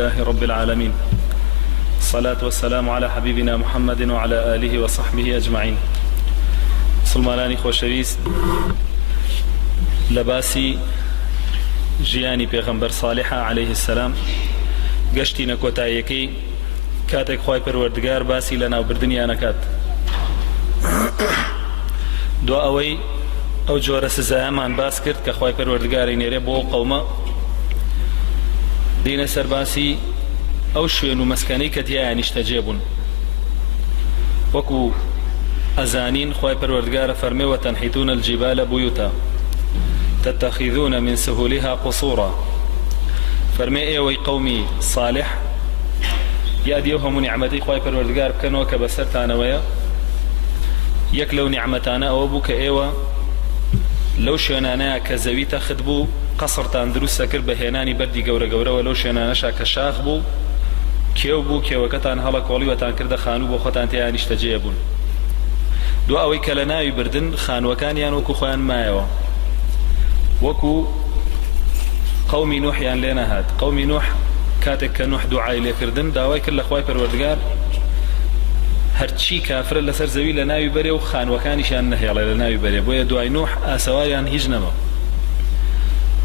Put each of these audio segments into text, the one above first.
لله رب العالمين، الصلاة والسلام على حبيبنا محمد وعلى آله وصحبه أجمعين. مسلمانانی خۆشەویست، لباسی ژیانی پێغەمبەر صالح عليه السلام گەشتی نەکۆتاییەکەی کاتێک خوای پەروەردگار باسی لە ناوبردنیان ئەکات. دو ئەوەی ئەو جۆرە سزایەمان باس کرد کە خوای پەروەردگاری نێرێ بۆ قەومە، دینە سەر باسی ئەو شوێن و مەسکەنەی کە تیایانیش تەجێبوون. وەکو ئەزانین خوای پەروەردگارە فەرمێ وتەنحیتون الجبال بيوتا تتخذون من سهولها قصورا. فەرمێ ئێوەی قەومی صالح یادی ئەو هەموو نیعمەتەی خوای پەروەردگار بکەنەوە کە بەسەرتانەوەیە. یەک لەو نیعمەتانە ئەوە بوو کە ئێوە لەو شوێنانەیە کە زەوی تەخت بوو قەسڕتان دروستە کرد بە هێنانی بەردی گەورە گەورەوە، لەو شوێنانەشا کە شاخ بوو کێو بوو، کێوەکەتان هەڵە کۆڵیوەتان کردە خانوو بۆ خۆتان تیانیش تەجێ بوون. دو ئەوەی کە لە ناوی بردن خانوەکانیان وەکو خۆیان مایەوە، وەکو قەومی نوحیان لێ نەهات. قەومی نوح کاتێک کە نوح دوعای لێکردن داوای کرد لە خوای پەروەردگار هەرچی کافرە لەسەر زەوی لە ناوی بەرێ و خانوەکانیشیان نەهێڵێ لە ناوی بەرێ. بۆیە دوای نوح ئاسەواریان هیچ نەما.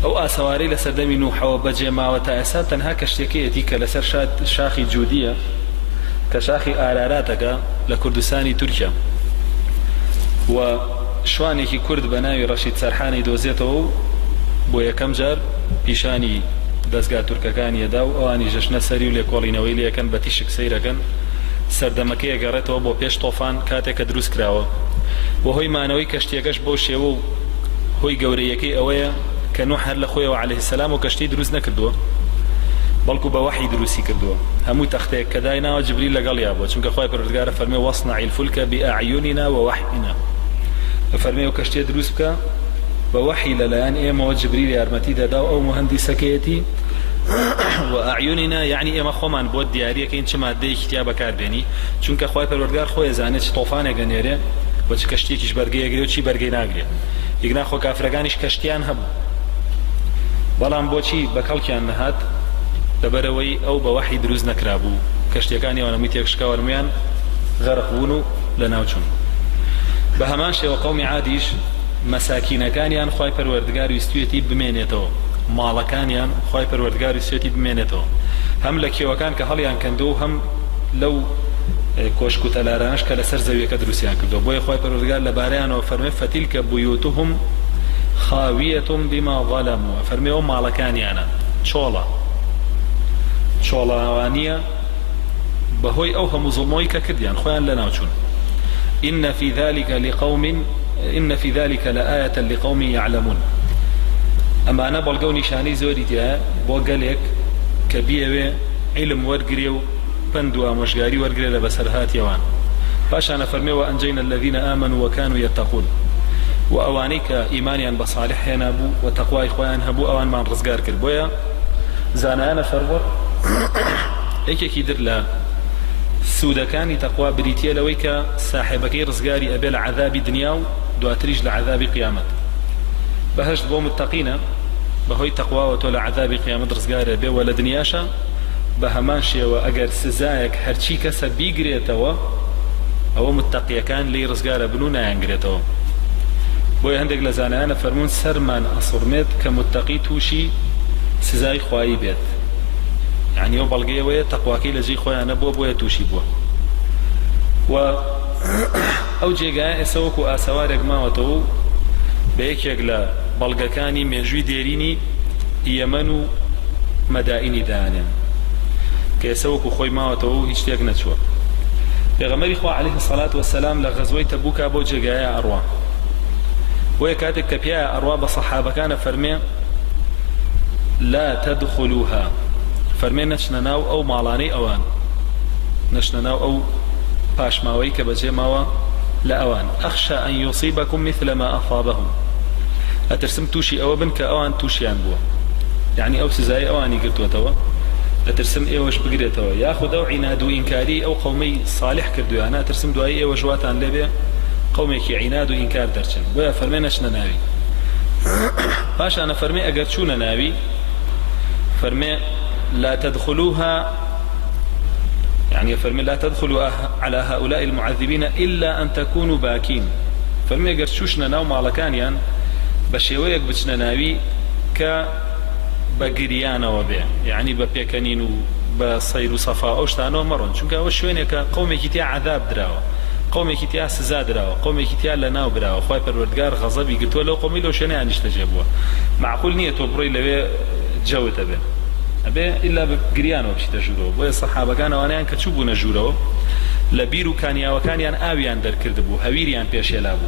ئەو ئاسەوارەی لە سەردەمی نوحەوە بەجێ ماوە تا ئێستا تەنها کەشتێکەیەتی کە لەسەر شاخی جودیە کە شاخی ئاراراتەکە لە کوردستانی تورکیا، و شوانێکی کورد بە ناوی ڕەشید سەرحانی دۆزێتەوە و بۆ یەکەم جار پیشانی دەستگا تورکەکانی ئەدا و ئەوانی ژەشنە سەری و لێکۆڵینەوەی لێەکەن بە تیشک سەیرەکەن. سەردەمەکەی ئەگەڕێتەوە بۆ پێش تۆفان کاتێک کە دروست کراوە، و هۆی مانەوەی کەشتێکەش بۆ شێوە و هۆی گەورەیەکەی ئەوەیە کە نوح هەر لە خۆیەوە عەلەیهی السەلام و کەشتی دروست نەکردووە، بەڵکو بە وەحی دروستی کردووە. هەموو تەختەیەک کە دایناوە جبریل لەگەڵیا بووە، چونکە خوای پەروەردگارە فەرمێ وەصنەعی الفولکە بئەعیونینا ووەحینا. فەرمێ و کەشتێ دروست بکە بە وەحی لەلایەن ئێمەوە، جبریل یارمەتی دەدا و ئەو مهەندیسەکەیەتی و ئەعیونینا یعنی ئێمە خۆمان بۆ دیاریەکەین چ مادەیەکی تیا بەکاربێنی، چونکە خوای پەروەردگار خۆی ئەزانێت چ تۆفانێک ئەنێرێ بۆ چ کەشتێکیش بەرگەیەگرێ و چی بەرگەی ناگرێت. یەکنا خۆ کافرەکانیش کەشتیان هەبوو، بەڵام بۆچی بەکەڵکیان نەهات؟ لەبەرەوەی ئەو بە وەحی دروست نەکرابوو. کەشتەکانی ئەوانەمی تێکشکاوەرمیان غەرق بوون و لە ناوچوون. بە هەمان شێوە قەومی عادیش مەساکینەکانیان خوای پەروەردگار ویستویەتی بمێنێتەوە، ماڵەکانیان خوای پەروەردگار ویستویەتی بمێنێتەوە، هەم لە کێوەکان کە هەڵیان کەندوە و هەم لەو کۆشک و تەلارانش کە لەسەر زەویەکە دروستیان کردووە. بۆیە خوای پەروەردگار لەبارەیانەوە فەرمێ فەتیلکە بویوتهم خاویەتم بما ظەلەموا. فەرمێ ئەو ماڵەکانیانە چۆڵەوانیە بەهۆی ئەو هەموو زوڵمەوەی کە کردیان خۆیان لە ناوچوون. إن في ذلك لآية لقوم يعلمون. ئەمانە بەڵگە و نیشانەی زۆری تایە بۆ گەلێک کە بیەوێ عیلم وەرگرێ و پند و ئامۆژگاری وەرگرێ لە بەسەرهاتیەوان. پاشانە فەرمێ وأنجينا الذين آمنوا وكانوا يتقون. و ئەوانەی کە ئیمانیان بە صالح هێنا بوو و تەقوای خۆیان هەبوو ئەوانمان ڕزگار کرد. بۆیە زانایانە فەرمووە یەکێکی در لە سوودەکانی تەقوا بریتیە لەوەی کە ساحێبەکەی ڕزگاری ئەبێ لە عەذابی دنیا و دواتریش لە عەذابی قیامەت. بەهەشت بۆ متەقینە بەهۆی تەقواوە تۆ لە عەذابی قیامەت ڕزگارە بێ، و لە دنیاشە بە هەمان شێوە ئەگەر سزایەک هەرچی کەسە بیگرێتەوە ئەوە متەقیەکان لی ڕزگارە بن و نایانگرێتەوە. بۆیە هەندێک لە زانایانە فەرموون سەرمان ئەسوڕمێت کە متەقی تووشی سزای خوایی بێت، یعنی ئەو بەڵگەیەوەیە تەقواکەی لە جێی خۆیانە بۆیە تووشی بووە. و ئەو جێگایە ئێستا وەکو ئاسەوارێک ماوەتەوە بە یەکێک لە بەڵگەکانی مێژووی دێرینی یەمەن و مەدائینی دانێن کە ئێستا وەکو خۆی ماوەتەوە و هیچ شتێک نەچووە. پێغەمبەری خوا عەلەیهی السەڵات وەسەلام لە غەزوەی تەبووکا بۆ جێگایە ئەڕوا. بۆیە کاتێک کە پیایە ئەڕوا بە سەحابەکانە فەرمێ لا تدخلوها، فەرمێ نەچنە ناو ئەو ماڵانەی ئەوان، نەچنە ناو ئەو پاشماوەی کە بەجێ ماوە لە ئەوان. ئەخشى أن يصيبكم مثل ما أصابهم. ئەترسم تووشی ئەوە بن کە ئەوان تووشیان بووە، یعنی ئەو سزای ئەوانی گرتووەتەوە، ئەترسم ئێوەش بگرێتەوە، یاخود ئەو عیناد و ئینکاری ئەو قەومەی صالح کردویانە ئەترسم دوایی ئێوە ژواتان لێبێ قەومێکی عیناد و ئینکار دەرچن. بۆیە فەرمێ نەچنە ناوی. پاشانە فەرمێ ئەگەر چوونە ناوی فەرمێ لا تدخلوها يعني فرمي لا تدخلوا على هؤلاء المعذبين إلا أن تكونوا باكين فرمي قرشوشنا ناو مالكانيان بشيويك بچنا ناوي ك بقريانا وبيع يعني ببيكنين وبصير صفاء أوشتانو مرون چونك أوش شوينك قومي كتيا عذاب دراوة قومي كتيا سزا دراوة قومي كتيا لناو براوة خواهي پروردگار غضبي قلتوا لو قومي لو شنيا نشتجبوا معقول نية تبري لبي جوت أبي إلا بقريانا وبشي تجورو بوي الصحابة كانوا وانيان كتشوبوا نجورو لبيرو كانيا وكانيان آويان در كردبو هويريان بيش يلابو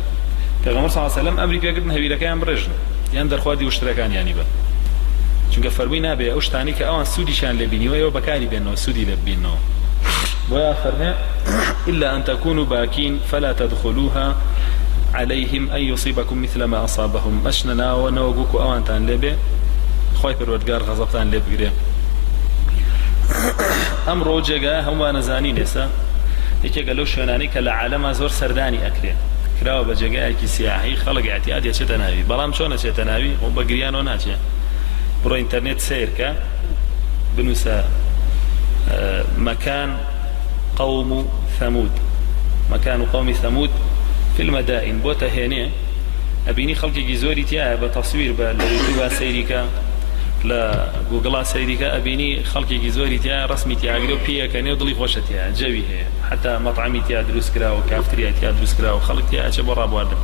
پیغمبر صلى الله عليه وسلم أمري بيقدن هويركان برجن يان در خوادي وشتركان يعني با چونکە فەرمووی نابێ ئەو شتانی کە ئەوان سوودیشان لێبینیوە ئێوە بەکاری بێنەوە سوودی لێبینەوە بۆیە فەرمێ إلا أن تكونوا باكين فلا تدخلوها عليهم أن يصيبكم مثل ما أصابهم مشننا ونوقوك أوانتان لێبێ خۆی پەروەردگار غەزەبتان لێ بگرێ ئەمڕۆ جێگایە هەمووان نەزانین ئێستا یەکێکە لەو شوێنانەی کە لە عالەما زۆر سەردانی ئەکرێ کراوە بە جێگایەکی سیاحی خەڵک ئەعتیاد دەچێتە ناوی بەڵام چۆن ئەچێتە ناوی بە گریانەوە ناچێت برو انترنت سيركا بنوسا مكان قوم ثمود مكان قوم ثمود في المدائن بوتا هنا أبيني خلقي جزوري تياه بتصوير باليوتيوب سيريكا لا جوجل سيريكا أبيني خلقي جزوري تياه رسمي تياه قريب بيا كان يضلي خوشة تياه جوي هي حتى مطعمي تياه دروس كرا وكافتريا تياه دروس كرا وخلق تياه شبورا بواردم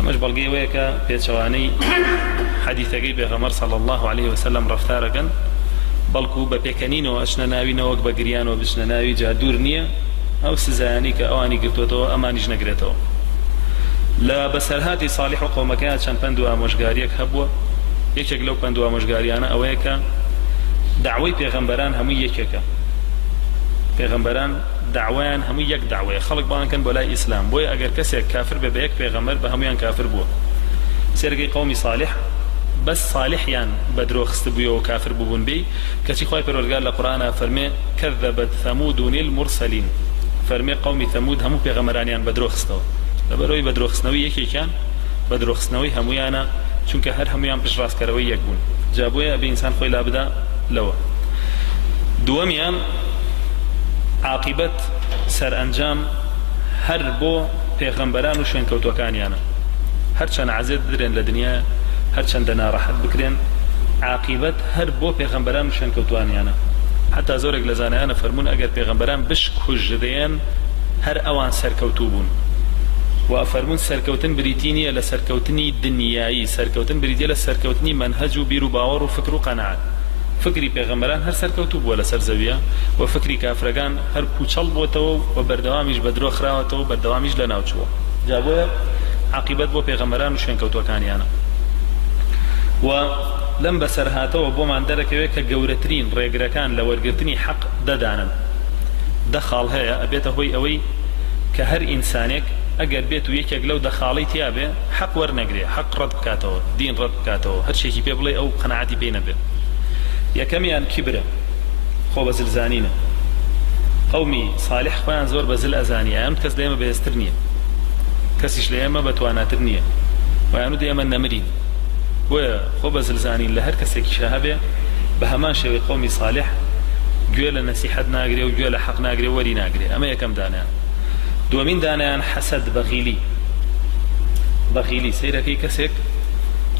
أمش بلقي وياك بيتشواني حديثي بيغمر صلى الله عليه وسلم رفتاركا بلكو ببيكنينو أشنا ناوي وك بقريانو بشنا ناوي جا دور نية أو سزاني كأواني قلتوتو أمانيش نقريتو لا بسرهاتي صالح وقومكات شان بندو أموشقاريك هبوة يكيك لو بندو أموشقاريانا أويكا دعوي بيغمبران همو يكيكا بيغمبران دعوان همو يك دعوة خلق بان كان بولاي إسلام بوي أجر كسيك كافر ببيك بيغمبر بهميان كافر بو سيرقي قومي صالح بس صالح يعني بدرو خستبيو وكافر بوبون بي كشي خواهي پروردگار لقرآن فرمي كذبت ثمود المرسلين فرمي قومي ثمود همو بيغمرانيان بدرو خستو لبروي بدرو خستنوي يكي كان بدرو خستنوي همويانا چونك هر همويان پش راس كروي يكبون جابويا أبي إنسان خوي لابدا لوا دواميان عاقبت سر انجام هر بو پیغمبران و شوين كوتوكانيانا هر چند عزيز درين لدنيا هر چند ناراحت بكرين عاقبت هر بو پیغمبران و شوين كوتوانيانا حتى زورك لزانه انا فرمون اگر پیغمبران بشك حجدين هر اوان سركوتوبون وافرمون سركوتن بريتينيا لسركوتني دنياي سركوتن بريتيا لسركوتني منهج وبيرو باور وفكر وقناعات فكري پیغمبران هر سرکوتو بولا سرزویه و فكري كافرگان هر پوچل بوتو و بردوامیش بدرو خراوتو و بردوامیش لناوچو جابوه عاقبت بو پیغمبران وشين كوتو كانيانا و لم بسرهاتو بو من دركوي كجورترين ريغركان لورغتني حق ددانن دخل هيا ابيته هوي اوي كهر انسانك اگر بيتو يكيك لو دخالي تيابه حق ورنقري حق رد كاتو دين رد كاتو هر شيء بيبلي او قناعتي بينه يا كميان كبرة خو بزل زانينة قومي صالح خوان زور بزل أزانية أمت كس ديما بهسترنية كسيش ليما بتواناترنية ويانو ديما نمرين وخو بزل زانين لهر كسيك شاهبه بهمان شوي قومي صالح جوال نسيحة ناقري وجوال حق ناقري وري ناقري أما يكم دانيان دومين دانيان حسد بغيلي سيركي كسيك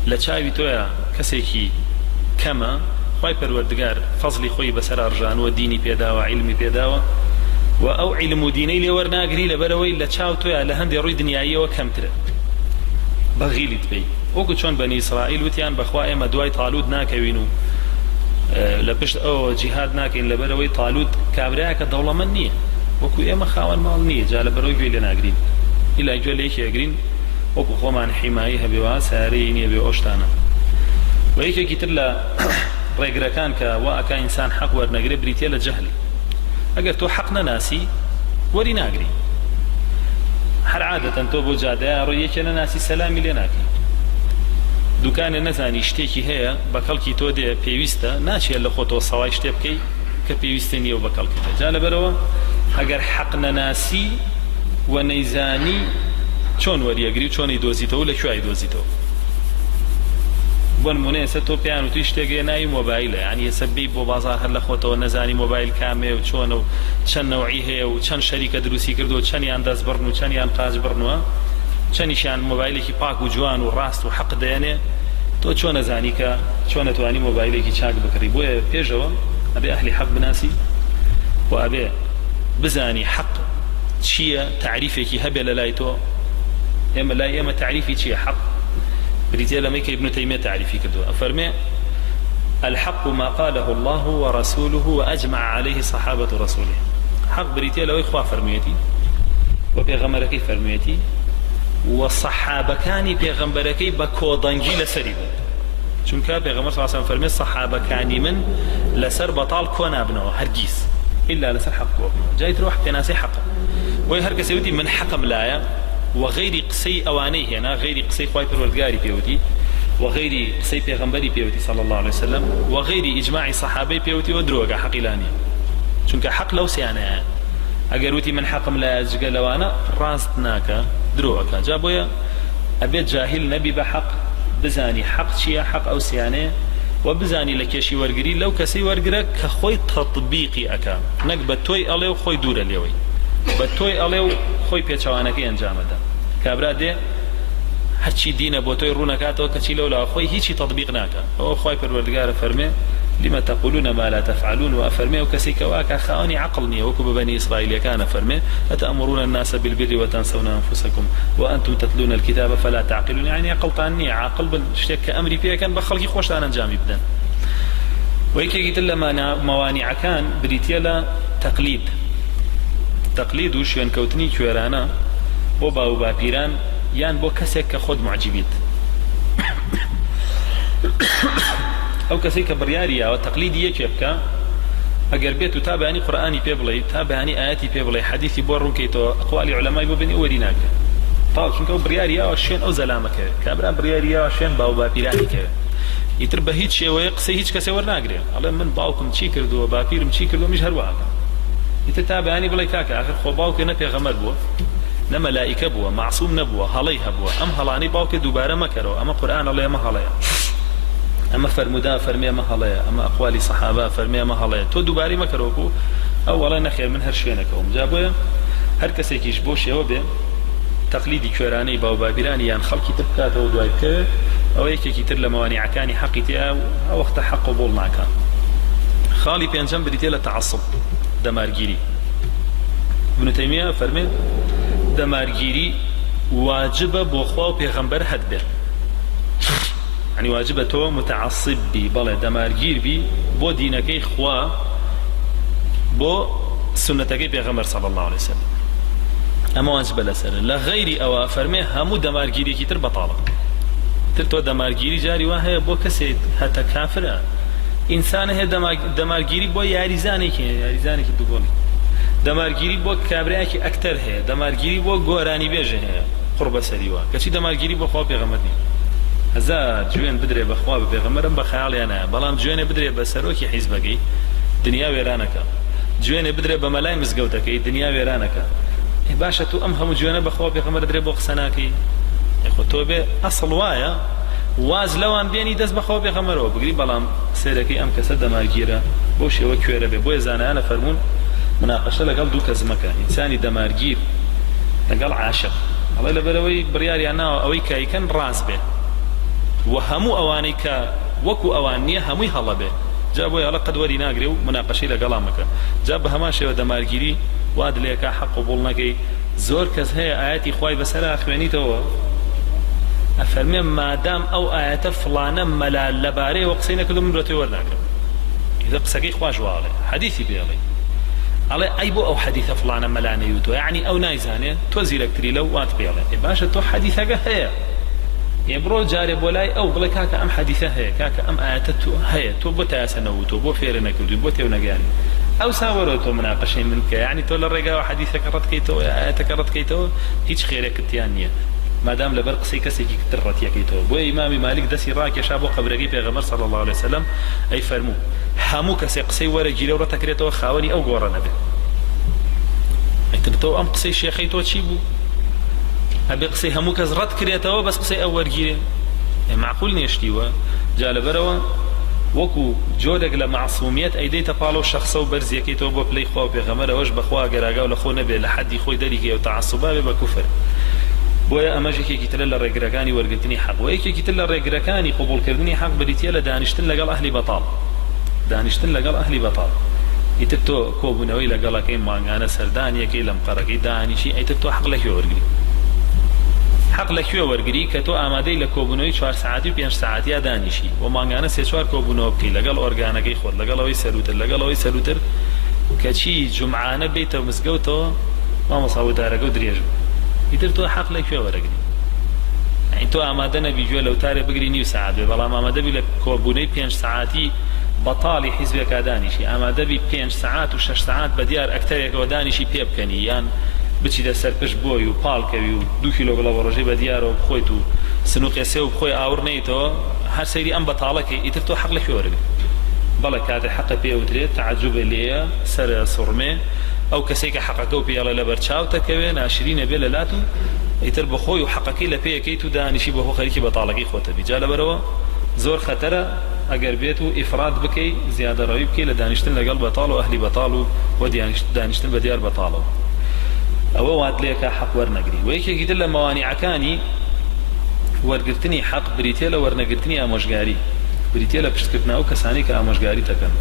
لچاي بتويا كسيكي كما خواهي پروردگار فضلی خوی بسر ارجان و دینی پیدا و علمی پیدا و او علم و دینی لیور ناگری لبروی لچاو تویا لهندی روی دنیایی و کمتر بغیلیت بی وکو چون بنی اسرائیل وتیان بخواه اما دوای طالود ناکوینو لپشت او جهاد ناکین لبروی طالود کابریا که دولمن نیه وکو اما خاون مال نیه جا لبروی جوی لناگرین ایلا جوی لیکی اگرین وکو خومان حماییها بیوا سارینی بی اوشتانا و ایکی کتر ريقركان كواء إنسان حق ورنقري بريتيا لجهلي أقر تو حقنا ناسي وري ناقري هر عادة تو بو جاده رويكنا ناسي سلامي لناكي دوكان نزاني اشتيكي هيا بكالكي تو دي بيويستا ناشي اللي خوتو صواي اشتبكي كبيويستني وبكالكي جال بروا أقر حقنا ناسي ونيزاني چون وري أقري چون يدوزيتو ولا شو يدوزيتو بۆ نمونەیە تۆ پێیان و توی شتێک ناوی مۆبایلە یعنی سەبەی بۆ بازار هەر لە خۆتەوە نەزانی مۆبایل کامێ و چۆنە و چەند نەوعی هەیە و چەند شەریکە دروستی کردو چەندیان دەست بڕن و چەندیان قاچ بڕنەوە چەندیشیان مۆبایلێکی پاک و جوان و ڕاست و حەق دەیەنێ تۆ چۆن نەزانی کە چۆن نەتوانی مۆبایلێکی چاک بکڕی بۆیە پێشەوە ئەبێ ئەهلی حەق بناسی و ئەبێ بزانی حەق چییە تعریفێکی هەبێ لە لای تۆ ئێمە لای ئێمە تعریفی چییە حەق بريتيا لما يكي ابن تيمية تعريفي كدو أفرمي الحق ما قاله الله ورسوله وأجمع عليه صحابة رسوله حق بريتيا لو إخوة فرميتي وبيغمركي فرميتي والصحابة كاني بيغمبركي بكودنجي لسري چونك بيغمر صلى الله عليه وسلم فرمي الصحابة كاني من لسر بطال كون ابنه هرجيس إلا لسر حق ابنه جاي تروح كناسي حق ويهرك سيودي من حكم لايا وغير قسي أوانيه هنا غير قسي خواي پروردگاری بيوتي وغير قسي پیغمبري بيوتي صلى الله عليه وسلم وغير إجماع صحابي بيوتي ودروغا حقيلاني چونك حق لو سيانا اگروتي من حق لا أجل لوانا راستناك دروغا جابويا أبيت جاهل نبي بحق بزاني حق شيا حق أو سيانه وبزاني لكيشي ورقري لو كسي ورقرك كخوي تطبيقي أكا نك بتوي أليو خوي دور أليوي بتوي أليو خوي بيتشوانكي أنجام ده كابرا دي هاتشي دينا بوتوي رونكاتو كتشي لولا خوي هيتشي تطبيق ناكا هو خوي پروردگار فرمي لما تقولون ما لا تفعلون وأفرمي وكسي كواكا خاوني عقلني وكب بني إسرائيل كان فرمي أتأمرون الناس بالبر وتنسون أنفسكم وأنتم تتلون الكتاب فلا تعقلون يعني عقلت عني عقل بالشتك أمري فيها كان بخلقي خوش أنا نجامي بدن ويكي قلت لما موانع كان بريتيلا تقليد وش ينكوتني كويرانا بوبا وبابيران يان بو كسك كخود معجبيت أو كسيك برياريا وتقليدية كيبكا أجر بيت تابعني قرآني بيبلي تابعني آياتي بيبلي حديثي بورون كيتو أقوال علماء ببني وريناك طال شنكو برياريا وشين أو زلامك كابرا برياريا وشين باو بابيراني كي يتربى هيك شيء ويقصي هيك كسي ورناقري على من باوكم شي كردو وبابيرم شي كردو مش هرواك يتتابعني بلاي كاكا آخر خو باوك نبي غمر بو نما ملائكة بو معصوم نبو هليها بو أم هلاني باوك دوباره مكرو أما قرآن الله ما هليا أما فرمودا فرمي ما هلايا أما أقوال صحابة فرمي ما هلايا تو دوباري ما كروكو أولا نخير من هرشينكم جابويا هر كسي كيش بوش يوبي تقليدي كوراني باو بابيراني يعني خلقي تبكات أو دوايك أو يكي كتر لموانع كاني حقيتي أو وقت حق قبول معك خالي بينجم بديتي لتعصب دمارجيري ابن تيمية فرمي دمارجيري واجب بوخوا بيغمبر هدبه يعني واجبته متعصب بي بلا دمارگیر بي بو دينكي خوا بو سنتكي بيغمر صلى الله عليه وسلم اما واجب لسر لا غيري او فرمي همو دمارگیری کی تر بطاله تر تو دمارگیری جاري واه بو كسي حتى كافر انسان هي دمارگیری بو ياريزاني كي دوبول دمارگیری بو كابريا كي اكثر هي دمارگیری بو گوراني بيجه هي قرب سريوا كشي دمارگیری بو خوا بيغمر هزار جوين بدري بخوا بيغمرم بخيالي أنا بلام جوين بدري بسروكي حزبكي دنيا ويرانك جوين بدري بملاي مزقوتك دنيا ويرانك باشا تو أمهم جوين بخوا بيغمر دري بوخسناكي يخو توبي أصل وايا واز لوان بيني دز بخوا بيغمرو بقري بلام سيركي أم كسد مارجيرا بوشي وكويرا بي زانا أنا فرمون مناقشة لقال دوك زمكا إنساني دمارجير لقال عاشق الله لبروي برياري أنا أوي كاي كان راس به وهمو أوانيك وكو أوانية همي هلا به جابوا يلا قد وري ناقري ومناقشة لقلامك جاب هماشي ودمارجيري واد ليك حق قبولناكي زور كز هي آياتي خواي بسلا أخوانيتو أفرمي ما دام أو آيات فلانة ملا لباري وقسينا كلهم من برتي ورناقري إذا قسكي خواش والي حديثي بيالي على أيبو أو حديث فلانة ملا نيوتو يعني أو نايزاني توزيلك تري لو وات بيالي باشا تو حديثك هي يبرو جاري بولاي أو بلا كاكا أم حديثة هي كاكا أم آياتتو هي تو بو تاسنو تو بو فيرنك بو تيونقاني أو ساورو تو مناقشين منك يعني تو للرقا وحديثك رد كيتو آياتك رد كيتو هيج خيرك التيانية ما دام لبرقسي كسي كترت يا كيتو بو إمام مالك دسي راك يشابو قبرقي بيغمر صلى الله عليه وسلم أي فرمو همو كسي قسي ورجيلو رتكريتو خاوني أو قورا نبي أي تبتو أم قسي شيخيتو تشيبو أبي قصي همو كز رد كريتوا بس قصي أول جيري معقول نيشتيوا جالبروا وەکو جۆرێک لە معسوومیەت ئەیدەیتە پاڵەو شەخسە و بەرزیەکەیتەوە بۆ پلەی خوا و پێغەمبەر ئەوەش بەخوا گەراگا و لە خۆ نەبێت لە حەدی خۆی دەریگێ و تەعەسسوبا بێ بە کوفر. بۆیە ئەمەش یەکێکی ترە لە ڕێگرەکانی وەرگرتنی حەق. و یەکێکی تر لە ڕێگرەکانی قبوڵکردنی حەق بریتیە لە دانیشتن لەگەڵ ئەهلی بەتاڵ. دانیشتن لەگەڵ ئەهلی بەتاڵ. ئیتر تۆ کۆبوونەوەی لەگەڵەکەی مانگانە سەردانیەکەی لەم قەڕەکەی دانیشی ئیتر تۆ حەق لەکوێ وەرگری؟ حەق لەکوێ وەرگری کە تۆ ئامادەی لە کۆبوونەوەی 4 ساعتی و 5 ساعتیا دانیشی و مانگانە 3-4 کۆبوونەوە بکەی لەگەڵ ئۆرگانەکەی خۆت لەگەڵەوەی سەروتر لەگەڵەوەی سەروتر کەچی جومعانە بێتەوە مزگەوتەوە مامۆساودارەکە و درێژ ئیتر تۆ حەق لەکوێ وەرەگری؟ تۆ ئامادە نەبی گوێ لەوتارێ بگری نیو ساعت بێ بەڵام ئامادەبی لە کۆبوونەی 5 ساعتی بەتاڵی حیزبێکا دانیشی ئامادەبی 5 ساعت و 6 ساعت بە دیار ئەکتەرێکەوە دانیشی پێ بکەنی یان بچیدە سەرپشت بۆی و پاڵکەوی و 2 کیلۆگڵە بە ڕۆژەی بە دیارەوە بخۆیت و سنووقێسێ و بخۆی ئاور نەیتەوە هەر سەیری ئەم بەتاڵەکەی ئیتر تۆ حەق لەکوێ وەرەگری؟ بەڵێ کاتێ حەقە پێوترێت تەعەجوبە لێیە سەرە سوڕمێ ئەو کەسێک کە حەقەکە و پێڵە لە بەرچاوتەکەوێ ناشرینە بێ لەلات و ئیتر بەخۆی و حەقەکەی لە پێیەکەیت و دانیشی بەخۆ خەریکی بەتاڵەکەی خۆتەبی. جا لەبەرەوە زۆر خەتەرە ئەگەر بێت و ئیفراد بکەی زیادەڕەوی بکەی لە دانیشتن لەگەڵ بەتاڵ و ئەهلی بەتاڵ و دانیشتن بە دیار بەتاڵەوە. ئەوە وات لێکە حەق وەرنەگری. و یەکێکی تر لە مەوانیعەکانی وەرگرتنی حەق بریتیە لە وەرنەگرتنی ئامۆژگاری، بریتیە لە پشتکردنا ئەو کەسانی کە ئامۆژگاری دەکەن،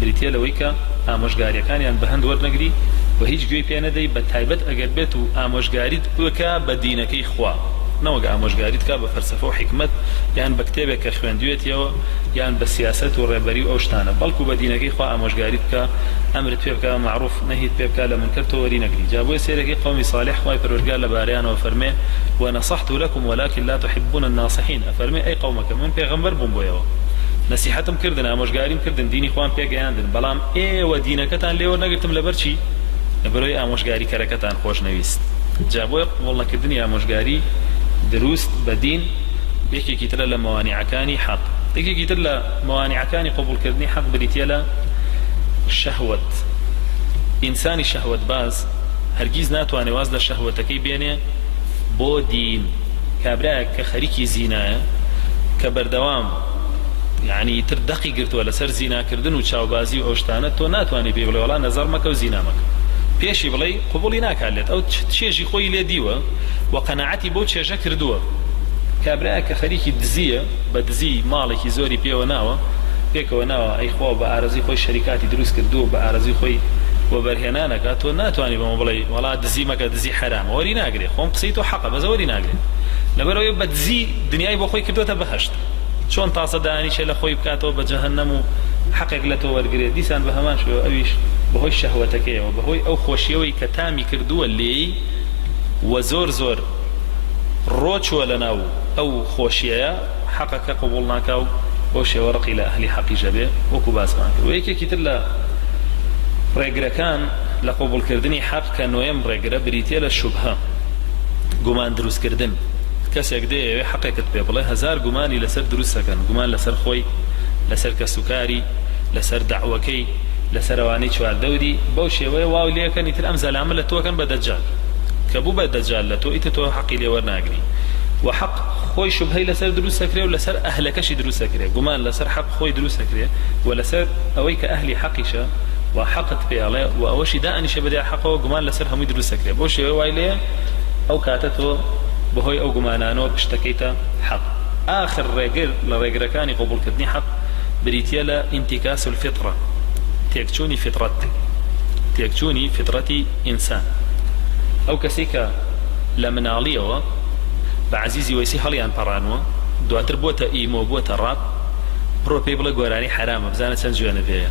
بریتیە لەوەی کە ئامۆژگاریەکانیان بە هەند وەرنەگری و هیچ گوێی پێ نەدەی بە تایبەت ئەگەر بێت و ئامۆژگاریت بکە بە دینەکەی خوا نەوەک ئامۆژگاریت کا بە فەلسەفە و حکمت یان بە کتێبێک کە خوێندوێتیەوە یان بە سیاسەت و ڕێبەری و ئەو شتانە، بەڵکو بە دینەکەی خوا ئامۆژگاریت بکە ئەمرت پێ بکە معروف نەهیت پێ بکە لە منکر تۆ وەری نەگری. جا بۆیە سێرەکەی قەومی صالح خوای پەروەردگار لەبارەیانەوە فەرمێ ونصحت لكم ولكن لا تحبون الناصحين. ئەفەرمێ ئەی قەومەکە من پێغەمبەر بووم بۆیەوە نەسیحەتم کردن ئامۆژگاریم کردن دینی خوان پێگەیاندن بەڵام ئێوە دینەکەتان لێوە نەگرتم لەبەر چی؟ لەبەرەوەی ئامۆژگاری کەرەکەتان خۆش نەویست. جا بۆیە قبوڵ نەکردنی ئامۆژگاری دروست بە دین یەکێکی ترە لە مەوانیعەکانی حەق. یەکێکی تر لە مەوانیعەکانی قبوڵکردنی حەق بریتیە لە شەهوەت. ئینسانی شەهوەت باز هەرگیز ناتوانێ واز لە شەهوەتەکەی بێنێ بۆ دین. کابرایەک کە خەریکی زینایە کە بەردەوام یعنی تر دەقی گرتووە لەسەر زیناکردن و چاوبازی و ئەو شتانە تۆ ناتوانێ پێی بڵێ وەڵا نەزەر مەکە و زینا مەکە، پێشی بڵێ قبوڵی ناکالێت ئەو چێژی خۆی لێ دیوە و قەناعەتی بۆ چێژە کردووە. کابرایە کە خەریکی دزیە بە دزی ماڵێکی زۆری پێوە ناوە پێکەوە ناوە ئەی خوا بە ئارەزی خۆی شەریکاتی دروست کردووە بە ئارەزی خۆی وە بەرهێنانەکە تۆ ناتوانانی بەمە بڵێ وەڵا دزی مەکە دزی حرامە وەری ناگرێ خۆم قسەی تۆ حەقە بەزە وەری ناگرێ لەبەرەوەی بە دزی دنیای بۆ خۆی کردوتە بەهەشت چۆن تاسە دانیشە لە خۆی بکاتەوە بە جەهەنەم و حەقێک لە تۆ وەرگرێت دیسان بە هەمان شێوە ئەویش بەهۆی شەهوەتەکەیەوە بەهۆی ئەو خۆشیەوەی کە تامی کردووە لێی و زۆر زۆر ڕۆچووە لەناو ئەو خۆشیەیە حەقەکە قبوڵ ناکا و بۆ شێوە ڕقی لە ئەهلی حەقی ژەبێ وەکو باسمان کرد. و یەکێکی تر لە ڕێگرەکان لە قبوڵکردنی حەق کە نۆیەم ڕێگرە بریتیە لە شوبهە گومان دروستکردن. کەسێک دەیەوێ حەقێکت پێ بڵێ هەزار گومانی لەسەر دروست دەکەن، گومان لەسەر خۆی، لەسەر کەسوکاری، لەسەر دەعوەکەی، لەسەر ئەوانەی چواردەوری بەو شێوەیە واو لێەکەن ئیتر ئەم زەلامە لە تۆکەن بە دەجال کە بوو بە دەجال لە تۆ ئیتر تۆ حەقی لێ وەرناگری و حەق خۆی شوبهەی لەسەر دروست دەکرێ و لەسەر ئەهلەکەشی دروست دەکرێ، گومان لەسەر حەق خۆی دروست دەکرێ و لەسەر ئەوەی کە ئەهلی حەقیشە و حەقت پێڵێ و ئەوەشی دائنیشە بەدیار حەقەوە گومان لەسەر هەمووی دروست دەکرێ بۆ شێوەیە وای لێ ئەو کاتە تۆ بەهۆی ئەو گومانانەوە پشتەکەیتە حەق. ئاخر ڕێگر لە ڕێگرەکانی قبوڵکردنی حەق بریتیە لە ئینتیکاس الفطرە، تێکچوونی فطرەت، تێکچوونی فطرەتی ئینسان. ئەو کەسێک کە لە مناڵیەوە بە عەزیزی وەیسی هەڵیان پەڕانوە دواتر بۆتە ئیمۆ بۆتە ڕاب بڕۆ پێی بڵێ گۆرانی حرامە بزانە چەند جوێنە پێیە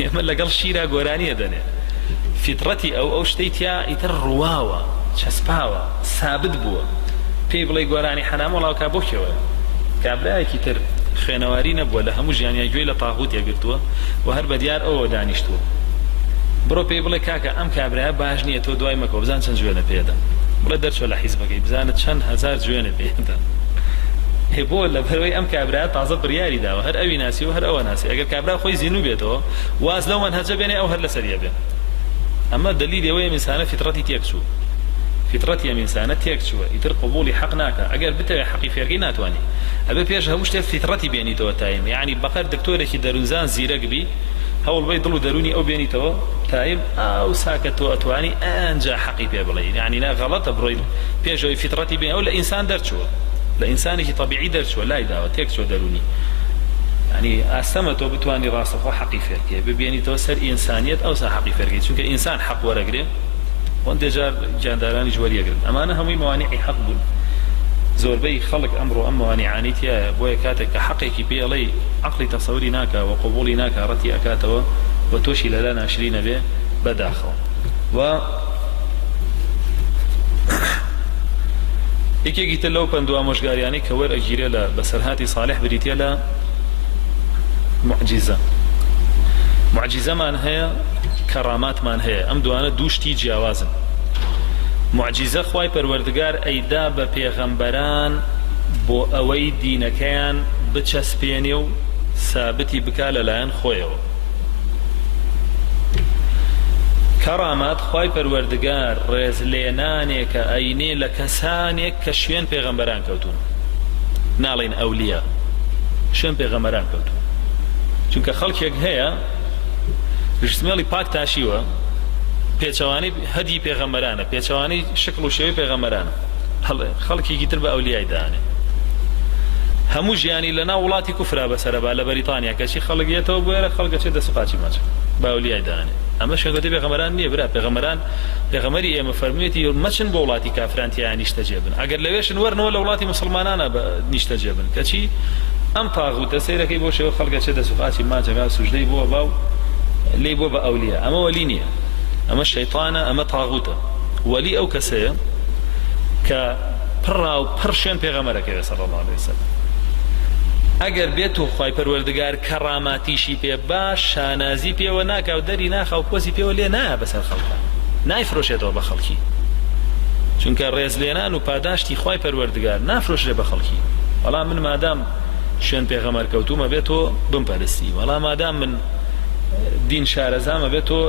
ئێمە لەگەڵ شیرا گۆرانیە دەنێ فطرەتی ئەو شتەی تیا ئیتر ڕواوە چەسپاوە سابت بووە پێی بڵێ گۆرانی حرام وڵاوکا بۆ کێوە کابرایەکی تر خوێنەواری نەبووە لە هەموو ژیانیای گوێی لە تاغوت یەگرتووە و هەر بەدیار ئەوە دانیشتووە بڕۆ پێی بڵێ کاکە ئەم کابرایە باش نییە تۆ دوای مەکەوە بزان چەند جوێنە پێدا بڵێ دەرچۆ لە حیزبەکەی بزانت چەند هەزار جوێنە پێدا بۆ لە بەرەوەی ئەم کابرایە تازە بڕیاری داوە هەر ئەوی ناسی و هەر ئەوە ناسی ئەگەر کابرا خۆی زینوو بێتەوە واز لەو منهەجە بێنێ ئەو هەر لەسەریە بێ ئەمە دلیلی ئەوەیە ئینسانە فطرەتی تێکچوو فطرەتی ئەم ئینسانە تێکچووە ئیتر قبوڵی حەق ناکە ئەگەر بتەوێ حەقی فێرگەی ناتوانێ ئەبێ پێش هەموو شتێک فیتڕەتی بێنیتەوە تایم، یعنی بەقەر دکتۆرێکی دەروونزان زیرەک بی هەوڵ بەی دڵ و دەرونی ئەو بێنیتەوە تایم ئەو ساکە تۆ ئەتوانی ئەنجا حەقی پێ بڵێ، یعنی نا غەڵەتە بڕۆی پێشەوەی فیتڕەتی بێن، ئەو لە ئینسان دەرچووە، لە ئینسانێکی طبیعی دەرچووە، لای داوە تێک چۆ دەرونی، يعني ئاستەمە تۆ بتوانی ڕاستەخۆ حەقی فێرکێ ببێنیتەوە سەر ئینسانیەت ئەوسا حەقی فێرکەی، چونکە ئینسان حەق وەرەگرێ وەن دێجار جاندارانیش وەریەگرن، ئەمانە هەمووی مەوانیعی حەق بوون. زۆربەی خەڵک ئەمڕۆ ئەم مەوانیعانی تایە، بۆیە کاتێک کە حەقێکی پێڵێ عەقڵی تەسەووری ناکا و قبوڵی ناکا ڕەتی ئەکاتەوە و تۆشی لەلا ناشری نەبێ بەداخەوە. و یەکێکی تر لەو پند و ئامۆژگاریانەی کە وەرئەگیرێ لە بەسەرهاتی صالح بریتە لە معجزە. معجزەمان هەیە، کەڕاماتمان هەیە، ئەم دوانە دووشتی جیاوازن. معجزە خوای پەروەردگار ئەیدا بە پێغەمبەران بۆ ئەوەی دینەکەیان بچەسپێنێ و سابتی بکا لەلایەن خۆیەوە. کەڕامات خوای پەروەردگار ڕێزلێنانێکە ئەینێ لە کەسانێک کە شوێن پێغەمبەران کەوتون، ناڵێن ئەولیا، شوێن پێغەمبەران کەوتون. چونکە خەڵکێک هەیە ژمێڵی پاک تاشیوە، پێچەوانی هەدی پێغەمبەرانە، پێچەوانی شکل و شێوەی پێغەمبەرانە، خەڵکێکی تر بە ئەولیای دانێ. هەموو ژیانی لە ناو وڵاتی کوفرا بەسەرەبا لە بەریتانیا کەچی خەڵکێتەوە بۆیە خەڵکە چێ دەسوقاچی ماچە بە ئەولیای دانێ. ئەمە شوێنگەتی پێغەمبەران نییە برا، پێغەمبەری ئێمە فەرموویەتی مەچن بۆ وڵاتی کافران تیا نیشتە جێبن، ئەگەر لەوێشن وەرنەوە لە وڵاتی مسلمانانە نیشتە جێبن، کەچی ئەم تاغوتە سەیرەکەی بۆ شێوە خەڵکە چێ دەسوقاچی ماچەکە سوژدەی بۆ باو لێی بۆ بە ئەولیا. ئەمە وەلی نییە، ئەمە شەیطانە، ئەمە تاغوتە. وەلی ئەو کەسەیە کە پڕا و پڕ شوێن پێغەمبەرەکەوێ صلی الله علیه وسلم. ئەگەر بێت و خوای پەروەردگار کەڕاماتیشی پێ باش، شانازی پێوە ناکا و دەری ناخا و پۆسی پێوە لێ نایە بەسەر خەڵکە، نایفرۆشێتەوە بە خەڵکی، چونکە ڕێزلێنان و پاداشتی خوای پەروەردگار نافرۆشرێ بە خەڵکی. وەڵام من مادام شوێن پێغەمبەر کەوتومە بێتۆ بمپەرستی، وەڵام مادام من دین شارەزامە بێتۆ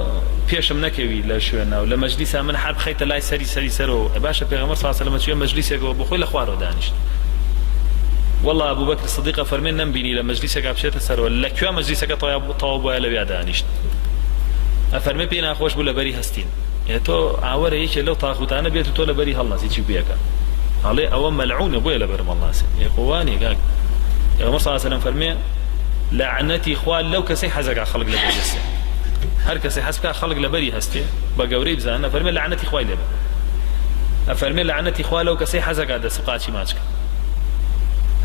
پێشم نەکەوی لە شوێنە و لە مەجلیسا من حەب خەیتە لای سەری سەرەوە. باشە پێغەمبەر صلی الله علیه و سلم چوێ مەجلیسێکەوە بۆ خۆی لە خوارەوە دانیشت. والله ئەبوو بەکر سدیقە فەرمێن نەمبینی لە مەجلیسێکا بچێتە سەرەوە، لەکوێ مەجلیسەکە تەواو بووە لەوێ دانیشت. ئەفەرمێ پێی ناخۆش بوو لەبەری هەستین، تۆ ئاوەرە یەکێ لەو تاغوتانە بێت و تۆ لەبەری هەڵناسی چی بوویەکە، ئەڵێ ئەوە مەلعونە بۆیە لەبەرم هەڵناسێ. خۆوانێ گاک پێغەمبەر صلی الله علیه و سلم فەرمێ لعنەتی خوا لەو کەسەی حەزەکە خەڵک لەبەری هەستێ، هەر کەسەی حەز بکا خەڵک لەبەری هەستێ بە گەورەی بزانە، فەرمێ لعنەتی خوای لێبێ، ئەفەرمێ لعنەتی خوا لەو کەسەی حەزەکە دەسوقاچی ماچکە.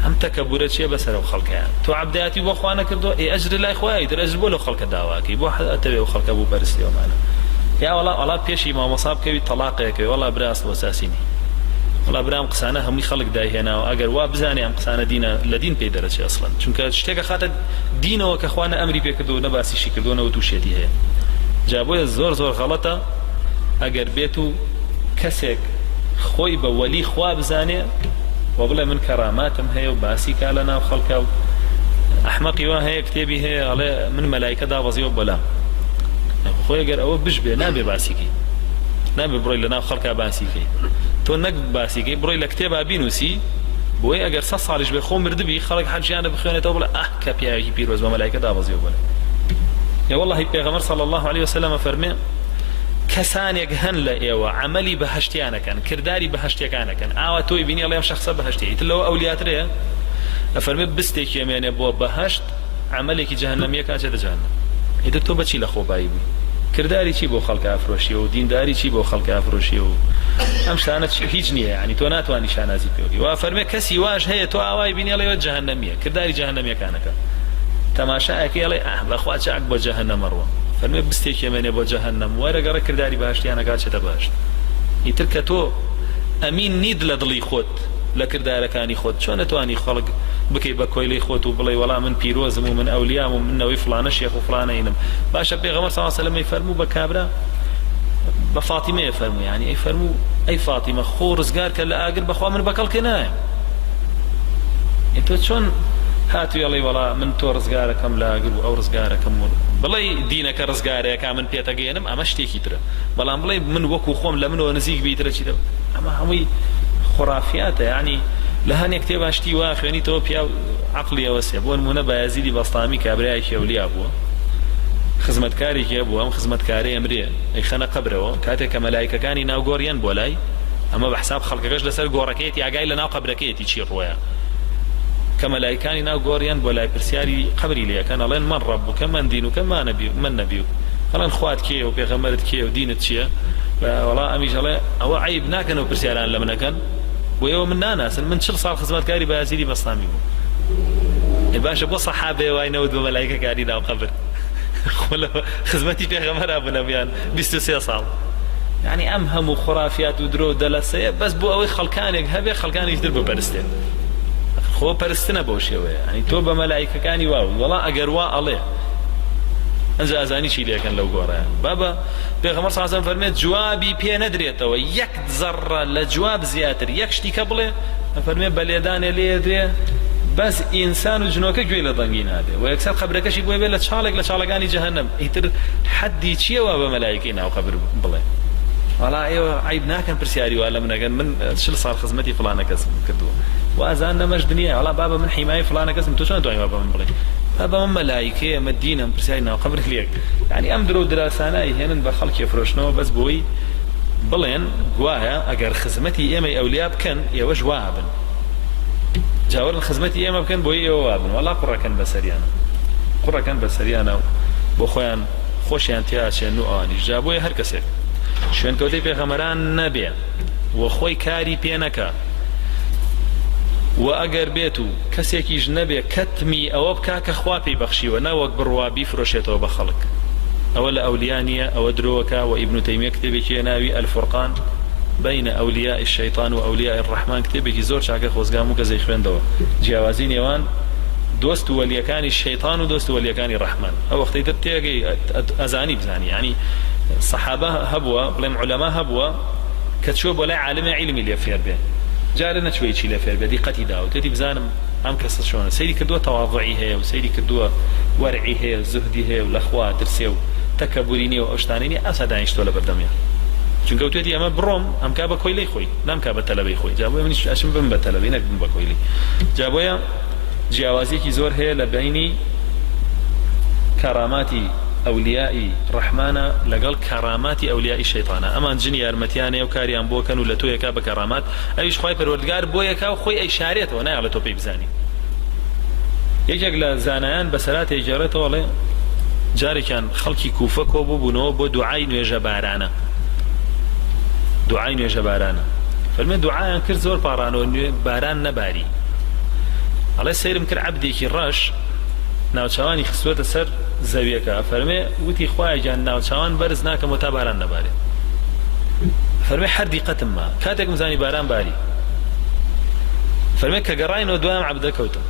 ئەم تەکەبورە چیە بەسەر ئەو خەڵکەیان؟ تۆ عەبدەیەتی بۆ خوا نەکردووە، ئەجر لای خوایە، تر ئەجر بۆ لەو خەڵکە داواکەی، بۆ ئەتەوێ ئەو خەڵکە بوو پەرستیەوەمانە. یا وەڵا پێشی مامۆسا بکەوی تەلاقێکەوەی، وەڵا برا ئەسڵ وەساسی نی، وەڵا برام قسانە هەمووی خەڵک داهێناوە، ئەگەر وا بزانێ ئەم قسانە دینە لە دین پێی دەرەچێ ئەسڵەن، چونکە شتێکە خاتە دینەوە کە خوا نە ئەمری پێ کردووە نە باسیشی کردووە نە تووشێتی هەیە. جا بۆیە زۆر غەڵەتە ئەگەر بێت و کەسێک خۆی بە وەلی خوا بزانێ و بڵێ من کەراماتم هەیە و باسی کا لە ناو خەڵکە و ئەحمەقی وا هەیە کتێبی هەیە ئەڵێ من مەلایکە دابەزیەوە بەلام، خۆی ئەگەر ئەوە بشبێ نابێ باسیکەی، نابێ بڕۆی لە ناو خەڵکا باسیکەی، تۆ نەک باسیکەی بڕۆی لە کتێبا بینووسی، بۆی ئەگەر 100 ساڵیش بێ خۆ مردبی خەڵک حەجیانە بخوێنێتەوە بڵێ ئەه کە پیاوێکی پیرۆز بە مەلایکە دابەزیەوە بەلێ. یا وەڵڵاهی پێغەمبەر صلی الله علیه وسلم فەرمێ کەسانێک هەن لە ئێوە عەمەلی بەهەشتیانەکەن، کردداری بەهەشتیەکانەکەن، ئاوا تۆی بینی ئەڵێ ئەم شەخسە بەهەشتی، ئیتر لەوە ئەولیاترەیە، ئەفەرمێ بستێکی ئەمێنێ بۆ بەهەشت عەمەلێکی جەهەنەمیە کاچێتە جەهەنەم. ئیتر تۆ بەچی لە خۆبایی بووی؟ کردداری چی بۆ خەڵکە ئافرۆشیە و دینداری چی بۆ خەڵکە ئافرۆشیە و ئەم شتانە هیچ نییە، یعنی تۆ ناتوانی شانازی پێوەی. و ئەفەرمێ کەسی واش هەیە تۆ ئاوای بینی ئەڵێ جەهەنەمیە، کردداری جەهەنەمیەکانەکە، تەماشایەکەی ئەڵێ بەخوا چاک بۆ جەهەنەمە ڕوە، فەرمێ بستێکی ئەمێنێ بۆ جەهەنەم، وەرەگەڕە کردداری بەهەشتیانەکە چێتە بەهەشت. ئیتر کە تۆ ئەمین نیت لە دڵی خۆت لە کردارەکانی خۆت، چۆن نەتوانی خەڵک بکەی بە کۆیلەی خۆت و بڵێ وەڵام من پیرۆزم و من ئەولیام و من نەوەی فڵانە شێخ و فڵانەینم. باشە پێغەمبەر صلی الله علیه و سلم فەرموو بە کابرا بە فاتیمەیە فەرموو، یعنی ئەی فەرموو ئەی فاتیمە خۆ ڕزگار کە لە ئاگر بەخوا من بەکەڵکێ نایە. تۆ چۆن هاتووی ئەڵێ وەڵا من تۆ ڕزگارەکەم لە ئاگر و ئەو ڕزگارەکەم بڵێ دینەکە ڕزگارەیەکە من پێتەگەێنم، ئەمە شتێکی ترە، بەڵام بڵێ من وەکو خۆم لە منەوە نزیک بیترە چیتە، ئەمە هەمووی خرافیاتە. یعنی لهان كتاب اشتي واخواني تو بيا عقلي وسع بون منى بايزيدي بسطامي كابراي كيولي ابو خزمتكاري كيبو ام خزمتكاري امريه اي خنا قبره كاتك ملائكه كاني ناو غوريان بولاي اما بحساب خلقكش لسر غوركيتي اگاي لنا قبركيتي تشي رويا كملائكاني ناو غوريان بولاي برسياري قبري لي كان الله من رب كم دين وكم نبي من نبي خلان خوات كي وبيغمرت كي ودينت شي والله امي جله او عيب ناكن برسياران لما كان ويوم من ناس من شل صار خزمتكاري بايزيدي بسطامي الباشا بو صحابه واينود بملائكه قاعدين او قبر خزمتي في غمر ابو نبيان 23 صال يعني امهم وخرافيات ودرو دلسه بس بو اوي خلكانك هبي خلكان يقدر ببرستين خو برستنا بوشيوه يعني تو بملائكه كاني واو والله اقروا عليه انزا ازاني شي ليه كان لو غورا بابا پیغمبر صلی الله علیه و فرمید جوابی پی ندریتو یک ذره لجواب زیاتر یک شتی قبله فرمید بلیدان لیدری بس انسان وجنوك جويله ضنجين هذا ويكسر خبرك شي بوي بلا تشالق لشالقاني جهنم يتر حدي شي وبملائكين او خبر بالله والله ايوه عيبنا كان برسياري ولا من شل صار خدمتي فلانه كسب كدو واذان مش دنيا والله بابا من حمايه فلانه كسب تو شنو دعي بابا من بالله بابا من ملائكه مدينه برسيارنا وقبرك ليك يعني ام درو دراساناي هنا بخلك يفرشنو بس بوي بلين جواها اگر خدمتي ايمي اولياء كان يا وجوابن جاورن خدمتي ايما كان بوي وابن والله قرة كان بسريانا قرة كان بسريانا بو خوان خوشيان تياشن نواني جابوي هر كسك شوين كوتي پیغمبران نبي وخوي كاري بينكا واگر بيتو كسيكي جنبي كتمي او بكا كخوا بي بخشي وناوك بروابي فروشيتو بخلق اول اوليانيه او دروكا وابن تيميه كتبي كيناوي الفرقان بين أولياء الشيطان وأولياء الرحمن كتبك زور شاكر خوزقامو كزي خويندو جيوازين يوان دوست وليكاني الشيطان ودوست وليكاني الرحمن أو وقت يتبتيجي أزاني بزاني يعني صحابة هبوا بلهم علماء هبوا كتشوب ولا عالم علمي اللي يفير به جارنا شوي شي اللي يفير به دي قتي داو تدي بزانم عم كسر شلون سيدي كدوه تواضعي هي وسيدي كدوه ورعي هي زهدي هي والأخوة درسيو تكبريني وأشتانيني أسعد عيشتو لبردميا چون گوتیدی اما بروم ام کابا کویلی خوی نام کابا طلبی خوی جابوی منیش اشم بم با طلبی نک بم با کویلی جابوی جوازی کی زور هي لبینی کرامات اولیاء الرحمن لقال کرامات اولیاء الشیطان اما جنی ارمتیانه او کاریان بو کنو لتو یکا با کرامات ایش خوای پروردگار بو یکا خوی ای شاریت و نه على تو بزانی یجک لزانان بسرات اجارته ولا جاری کان خلقی کوفه کو بو بنو بو دعای نو جبارانه دعاء جبارانا فالمن دعاء كر زور بارانو باران نباري الله سيرم كر عبدي كي راش ناوچواني خسوت سر زاويكا فرمي وتي خويا جان ناوچوان برز ناك متاباران نباري فرمي حردي قتم ما كاتك مزاني باران باري فرمي كقراين ودوام عبد كوتم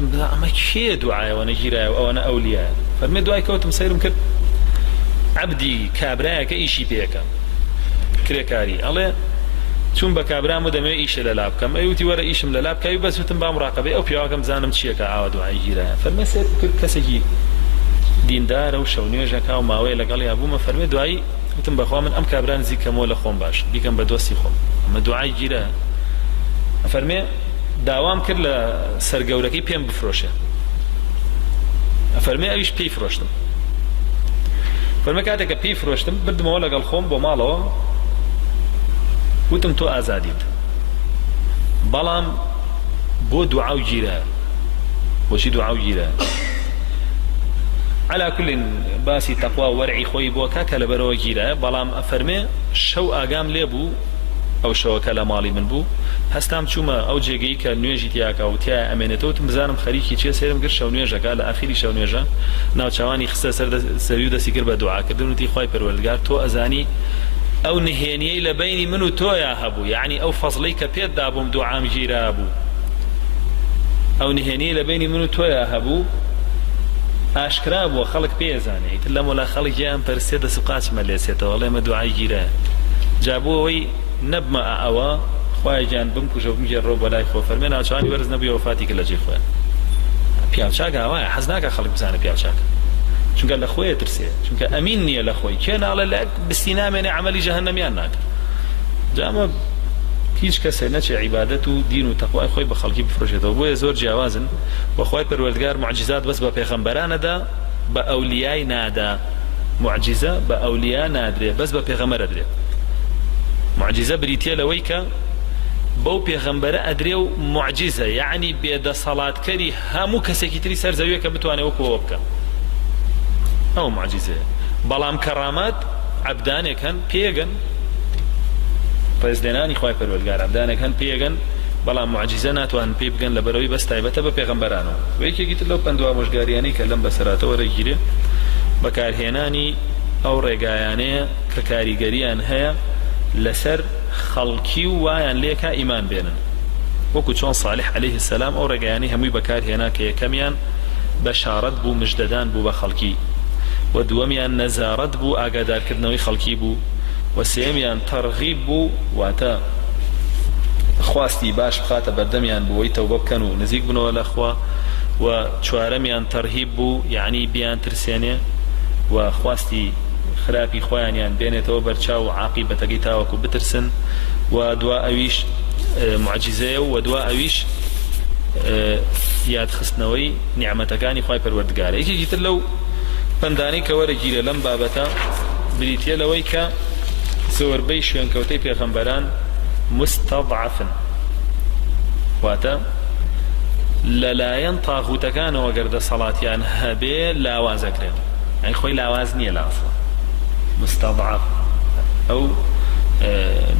اما شي دعاء وانا جيرا او انا اولياء فرمي دعاء كوتم سيرم كر عبدي كابرايا كايشي بيكا كريكاري الله چون بكابرامو دمي ايش للاب كم ايوتي ورا ايشم للاب كاي بس وتم بمراقبه او بياكم زانم تشيكا عاود وعيجيرا فالمسك كسجي دين دار او شونيجا كاو ماوي لقال يا ابو ما فرمي دعاي وتم بخوا من ام كابران زي كمول خوم باش بيكم بدوسي خوم اما دعاي جيرا فرمي داوام كر لسرغوركي بيم بفروشه فرمي ايش بي فروشتم فرمي كاتك بي فروشتم بد مولا قال خوم بمالو وتم تو ازاديت بلام بو دعاء جيرا وشي دعاء جيرا على كل باسي تقوى ورعي خوي بو كاكا لبرو جيرا بلام افرمي شو اقام ليبو او شو كلا مالي من بو هستام چوما او جيگي ك نويجي تياكا او تيا امنتو تمزانم خريكي چه سيرم گر شو نويجا قال اخيري شو نويجا ناو چواني خسه سريو سيگر بدعاء كدن تي خوي پروردگار تو ازاني او نهيني لبيني منو تو يا هبو يعني او فضليك بيد دابم دعام جيرابو او نهيني لبيني منو تو يا هبو اشكراب وخلق بيزاني تلم ولا خلق جام برسيد سقاش مليسيته والله ما دعاء جيرا جابوي نبما اوا خوای جان بمکو جو مجرب ولا خو فرمنا چانی ورز نبی وفاتی کلا جی خو پیاچاگا وای حزناک خلق بزانه پیاچاک چون قال اخوي ترسي چون امينني الاخوي كان على لك باستنامه عملي جهنم يانك جام هیچ کەسێ نەچێ عیبادەت و دین و تەقوای خۆی بە خەڵکی بفرۆشێتەوە. بۆیە زۆر جیاوازن و خۆی پەروەردگار معجزات بەس بە پێغەمبەرانەدا بە ئەولیای نادا. معجزە بە ئەولیا نادرێ، بەس بە پێغەمبەر ئەدرێت. معجزە بریتیە لەوەی کە بەو پێغەمبەرە ئەدرێ و معجزە یعنی بێدەسەڵاتکەری هەموو کەسێکی تری سەر زەویە کە بتوانێت وەکەوە بکە، ئەو معجزەیە. بەڵام کەرامات عەبدانێک هەن پێگەن، ڕێزلێنانی خوای پەروەردگار عەبدانێک هەن پێگەن، بەڵام معجزە ناتوانن پێ بگەن لەبەرەوەی بەس تایبەتە بە پێغەمبەرانەوە. یەکێکی تر لەو پەند و ئامۆژگاریانەی کە لەم بەسەراتەوە ڕێگیرێ بەکارهێنانی ئەو ڕێگایانەیە کە کاریگەریان هەیە لەسەر خەڵکی و وایان لێکە ئیمان بێنن، وەکو چۆن صالح عەلەیه السەلام ئەو ڕێگایانەی هەمووی بەکارهێنا کە یەکەمیان بەشارەت بوو، مژدەدان بوو بە خەڵکی، و دووەمیان نەزارەت بوو، ئاگادارکردنەوەی خەڵکی بوو، و سێمیان تەرغیب بوو، واتە خواستی باش بخاتە بەردەمیان بۆی تەوبە بکەن و نزیک بنەوە لە خوا، و چوارەمیان تەرهیب بوو یعنی بیان ترسێنێ و خواستی خراپی خۆیانیان بێنێتەوە بەرچاو و عاقیبەتەکەی تاوەکو بترسن، و دوا ئەویش معجزەیە، و دوا ئەویش یادخستنەوەی نیعمەتەکانی خوای پەروەردگارە. یەکێکی تر لەو پەندانەی کە وەرەگیرە لەم بابەتە بریتیە لەوەی کە زۆربەی شوێنکەوتەی پێغەمبەران مستەضعفن، واتە لەلایەن تاغوتەکانەوە گەردە سەڵاتیان هەبێ لاوازەکرێن، ئەی خۆی لاواز نییە لە ئەسڵ، مستەضعف ئەو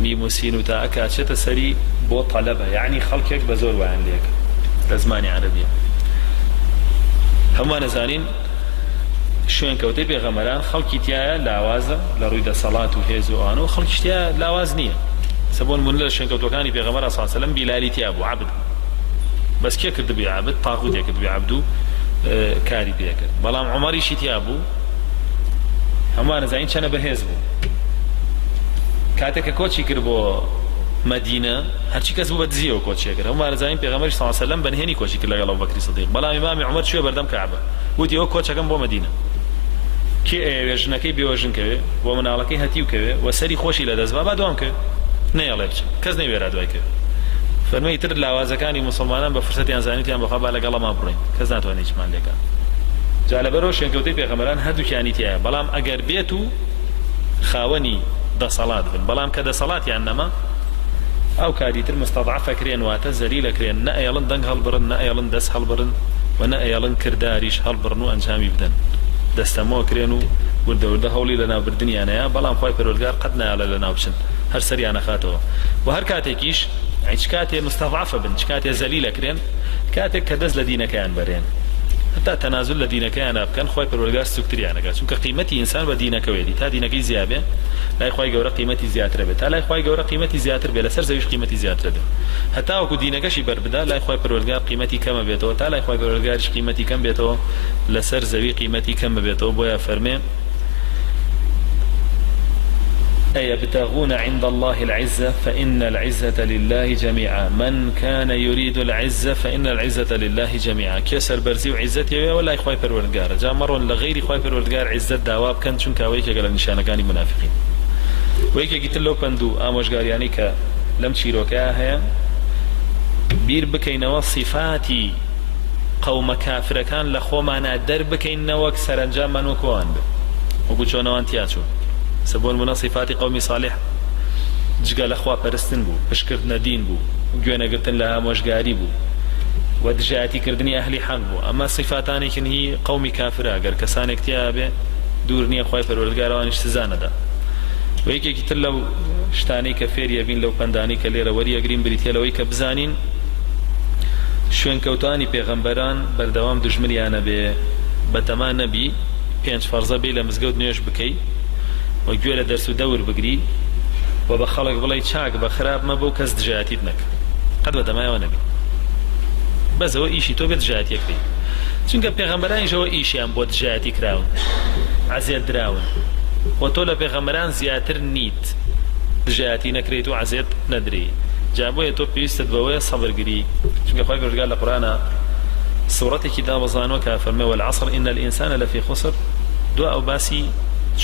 میموسین و تا ئەکاتچێتە سەری بۆ تەلەبە، یعنی خەڵکێک بە زۆر وایان لێک لە زمانی عەرەبیە. هەمووان ئەزانین شوێنکەوتەی پێغەمبەران خەڵکی تایە لاوازە لە ڕووی دەسەڵات و هێز و ئەوانە، و خەڵکیش تایە لاواز نییە. سەبۆن لە شوێنکەوتەکانی پێغەمبەر صلی الله علیه و سلم بیلالی تیا بوو، عەبد بەس کێ کردبووی عەبد؟ تاغوتێک کردبووی عەبد و کاری پێ کرد. بەڵام عومەریشی تیا بوو، هەمووان ئەزانین چەنە بەهێز بوو. کاتێک کە کۆچی کرد بۆ مەدینە هەرچی کەس بوو بە دزیەوە کۆچیە کرد. هەمووان ئەزانین پێغەمبەر صلی الله علیه و سلم بەنهێنی کۆچی کرد لەگەڵ ئەبوبەکر سیدیق، بەڵام ئیمامی عومەر چووە بەردەم کەعبە وتی ئەوە کۆچەکەم بۆ مەدینە، کێ ئێوێژنەکەی بێوەژن کەوێ بۆ مناڵەکەی هەتیو کەوێ و سەری خۆشی لە دەست با دوام کرد، نەیەڵێ بچ کەس نەیوێرا دوای کرد. فەرمەی تر لاوازەکانی موسڵمانان بە فرسەتیان زانیتیان بەخوا با لەگەڵەما بڕۆین، کەس ناتوانێت هیچمان لێکە. جا لەبەرەوە شوێنکەوتەی پێغەمبەران هەردووکیانی تایە، بەڵام ئەگەر بێت و خاوەنی دەسەڵات بن، بەڵام کە دەسەڵاتیان نەما ئەو کاری تر مستەضعفەکرێن، واتە زەلیلەکرێن، نە ئەیڵن دەنگ هەڵبڕن، نە ئەیڵن دەست هەڵبڕن، و نە ئەیڵن کرداریش هەڵبڕن و ئەنجامی بدەن، دەستەمەوە کرێن و وردە وردە هەوڵی لە ناوبردنیانەیە، بەڵام خوای پەروەردگار قەت نایڵێ لە ناو بچن، هەر سەریان نەخاتەوە. و هەر کاتێکیش هیچ کاتێ مستەضعفە بن، چ کاتێ زەلیلەکرێن، کاتێک کە دەست لە دینەکەیان بەرێن، هەتا تەنازل لە دینەکەیان بکەن، خوای پەروەردگار سوکتریان ئەکات، چونکە قیمەتی ئینسان بە دینەکەوێتی، تا دینەکەی زیاد بێ لای خوای گەورە قیمەتی زیاتر بێت، تا لای خوای گەورە قیمەتی زیاتر بێ، لەسەر زەویش قیمەتی زیاتر بێت، هەتا وەکو دینەکەشی بەربدا لای خوای پەروەردگار قیمەتی کەمە بێتەوە، تا لای خوای پەروەردگاریش قیمەتی کەم بێتەوە، لەسەر زەوی قیمەتی کەم بێتەوە. بۆیە فەرمێ أيبتغون عند الله العزة فإن العزة لله جميعا من كان يريد العزة فإن العزة لله جميعا. كسر برزي وعزتي ولا إخوي پروردگار جا مرون لغير إخوي پروردگار عزت دعواب كان چون كاوي كقال نشانكاني منافقين ويك قلت له بندو آموشگاریانی که لم چیرۆکە هەیە بیر بکەینەوە صفاتی قوم کافرەکان لە خۆمانە دەربکەینەوە سەرنجاممان وەکوان بێ وەکو چۆنەوان تیاچوون. سبون من صفات قومي صالح جگە لە خوا پەرستن بوو، پشکردنە دین بوو، گوێنەگرتن لە ئامۆژگاری بوو و دژایەتیکردنی ئەهلی حەق بوو. ئەمە صفاتانێکن هی قومی کافرە گەر کەسانێک تیا بێ دوور نییە خوای پەروەردگارەوانیش سزا نەدا. و یەکێکی تر لەو شتانەی کە فێریە بین لەو پەندانەی کە لێرە وەریەگرین بریتە لەوەی کە بزانین شوێنکەوتانی پێغەمبەران بەردەوام دوژمنیانە بێ بەتەما نەبی 5 فەرزە بێ لە مزگەوت نوێژ بکەی و گوێ لە دەرس و دەور بگری و بە خەڵک بڵێ چاک بە خراپ مەبە و کەس دژایەتیت نەکە قەت بەتەمایەوە نەبی بەزەوە ئیشی تۆ بێت دژایەتیەکەی چونکە پێغەمبەرانیشەوە ئیشیان بۆ دژایەتی کراون عەزیەت دراون و تۆ لە پێغەمبەران زیاتر نیت دژایەتی نەکرێت و عەزیەت نەدرێ. جا بۆیە تۆ پێویستت بەوەیە سەبرگری چونکە خوای پەروەردگار لە قورئانە سوورەتێکی دابەزانوە کە فەرمێ وەالعەصر ئین الئینسانە لەفی خسر دو ئەو باسی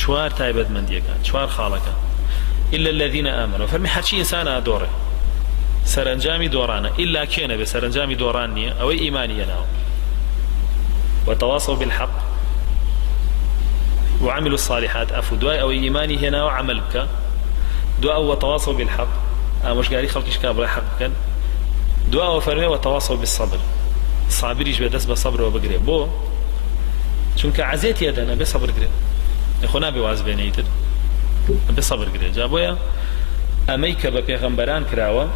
چوار تایبەتمەندیەکان چوار خاڵەکە إلا الذين آمنوا فەرمی هەرچی ئینسانە دۆڕێ سرنجامي دورانا إلا كان بسرنجامي دورانية أو إيمانية ناو وتواصوا بالحق وعملوا الصالحات أفو دواء أو إيماني هنا وعمل بك دواء وتواصوا بالحق مش قاري خلق إشكاب حق كان دواء وفرمي وتواصوا بالصبر الصابريش بدس بصبر وبقري بو چونك عزيت يدنا بصبر قري يخونا بواز بينيتر بصبر قري جابويا أميك ببيغمبران كراوة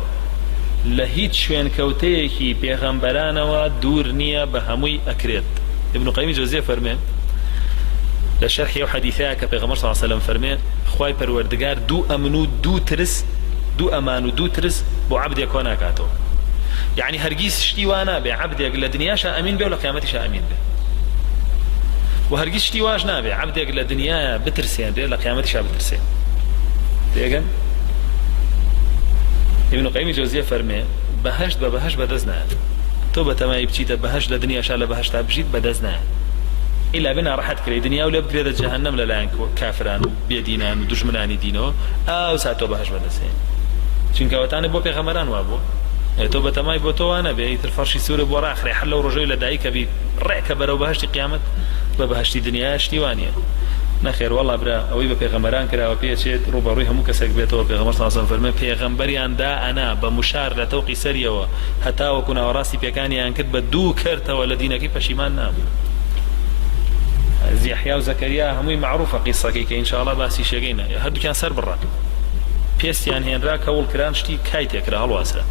لهيت شوين كوتيكي بيغمبران ودور نية بهموي أكريت ابن قيم الجوزية فرمي لشرح يو حديثاك بيغمبر صلى الله عليه وسلم فرمي خواي پروردگار دو أمنو دو ترس دو أمانو دو ترس بو عبد يكونا كاتو يعني هرگيز شتيوانا بعبد يقل الدنيا شا أمين به ولا قيامتي شا أمين به وهرگيز شتيواج نابه عبد يقل الدنيا بترسين به ولا قيامتي شا بترسين ديگن ابن قيم الجوزية فرمي بهشت ببهشت بدزنا تو بتماي بچيت بهشت لدنيا شا لبهشت بجيت بدزنا إلا بنا راحت كري دنيا ولا بكري جهنم للان كافران بيدينان ودشمنان دينو أو ساعتو بهشت بدزين چونك وتاني بو پیغمبران وابو تو بتماي بو تو انا بيت الفرشي سوره بو اخر حل ورجوي لدايك بي رعك برو بهشت قيامت ببهشت دنيا اشتيوانيه نخير والله برا اوي بيغمبران كرا وبيشيت روبروي همو كسك بيتو بيغمبر صلى الله عليه وسلم فرمي بيغمبريان دا انا بمشار لتوقي سريوا حتى وكنا وراسي بيكاني ان كتب دو كرت والذين كيف شيمان نام يحيى وزكريا همو معروفه قصه كي ان شاء الله باسي شيغينا هدو كان سر برا بيستيان هين راك اول كرانشتي كايت يكره الواسره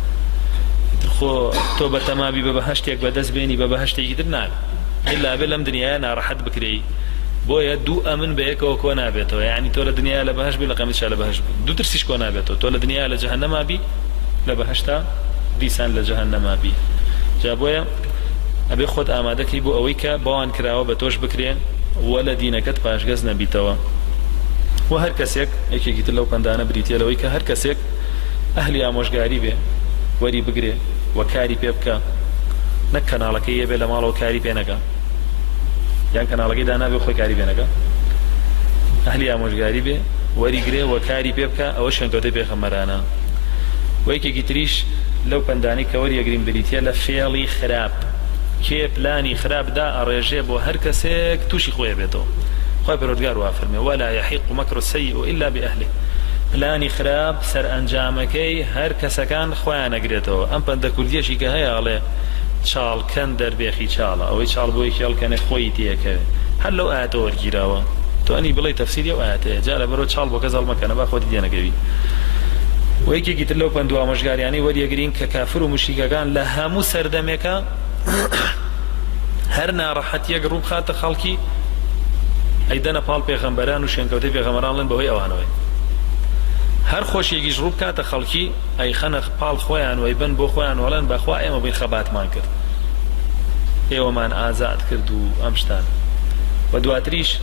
خو تو بتمابي ببهشتك بدس بيني ببهشتي جدنا الا بلم دنيا انا راحت بكري بويا دو امن بيك وكونا بيتو يعني تولى دنيا لبهش بلا قامتش لبهش دو ترسيش كونا بيتو تولى دنيا لجهنم ابي لبهشتا ديسان لجهنم ابي جابويا ابي خد امادك بو اويكا بوان كراو بتوش بكري ولا دينك باش غزنا بيتوا وهر كسيك ايكي قلت لو كان دانا بريتيا لويكا هر كسيك اهلي اموش غاريبه وري بقري وكاري بيبكا نكنا على كي يبي لما لو كاري بينك يعني كان على كده أنا بيخوي كاري بينك أهلي يا مش غريبة وري قري وكاري بيبكا أوش هنقول تبي خمرانا ويكي جتريش لو بنداني كوري يقرين بريتيا لفيالي خراب كي بلاني خراب دا أرجب وهركسك توشي خوي بيتو خوي برودجار وافرمي ولا يحيق مكر السيء إلا بأهله بلاني خراب سر أنجامكي هركسكان خويانا قريتو أم بندكوليشي كهيا عليه شال كان دربيخي شالا أو شال بوي شال كان خويتي كذا هل لو آتوا الجراوة تو أني بلاي تفسيري وآته جاء برو شال بكذا المكان باخذ ديانا كبي ويكي قلت له بندوا مشجار يعني ودي يقرين ككافر ومشيكا كان لها مسردمك هرنا راحت يقرب خات خالكي أيدنا بال بيغمبران وشنكوتي بيغمبران لين بهوي أوانوي هر خوش يجي جروب كات خلقي أي خنق بال خوان ويبن بو خوان ولن بخوا إما بين خبات مان كرد إيوه من آزاد كردو أمشتان ودواتريش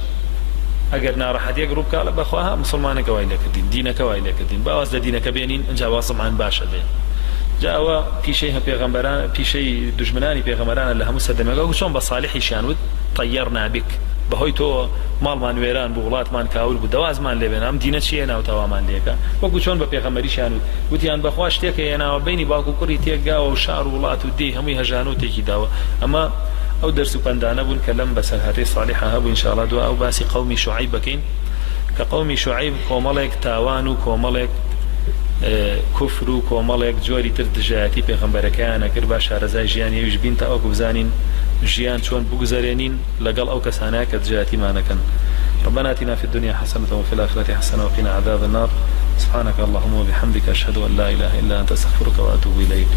أجر نارحت يجروب كلا بخواها مسلمان كوايلة كدين دينك كوايلة كدين باوز دينك بينين إن جا واصم عن باشا بين جاوا في شيء بيغمبران في شيء دجمناني بيغمبران اللي هم سدمجا وشون بصالح شانود طيرنا بك بهوي تو مال مان ويران بغلات مان كاول بدواز مان لبن ام دينه شي انا وتوا مان ليكا وكو شلون ببيغمبري شانود وتيان بخواش تيك انا وبيني باكو كري تيغا وشار ولات ودي هم يهجانو تيجي داوا اما او درس بندانا بن كلام بس هذه صالحه هب ان شاء الله دعاء باسي قومي شعيب بكين كقومي شعيب كوملك تاوانو كوملك كفر كوملك جوري تردجاتي بيغمبركان كربا شارزاي جياني ويش بنت او بزانين جيان شون بوغزارينين لقال او كساناك جاتي مانكن ربنا اتنا في الدنيا حسنه وفي الاخره حسنه وقنا عذاب النار سبحانك اللهم وبحمدك اشهد ان لا اله الا انت استغفرك واتوب اليك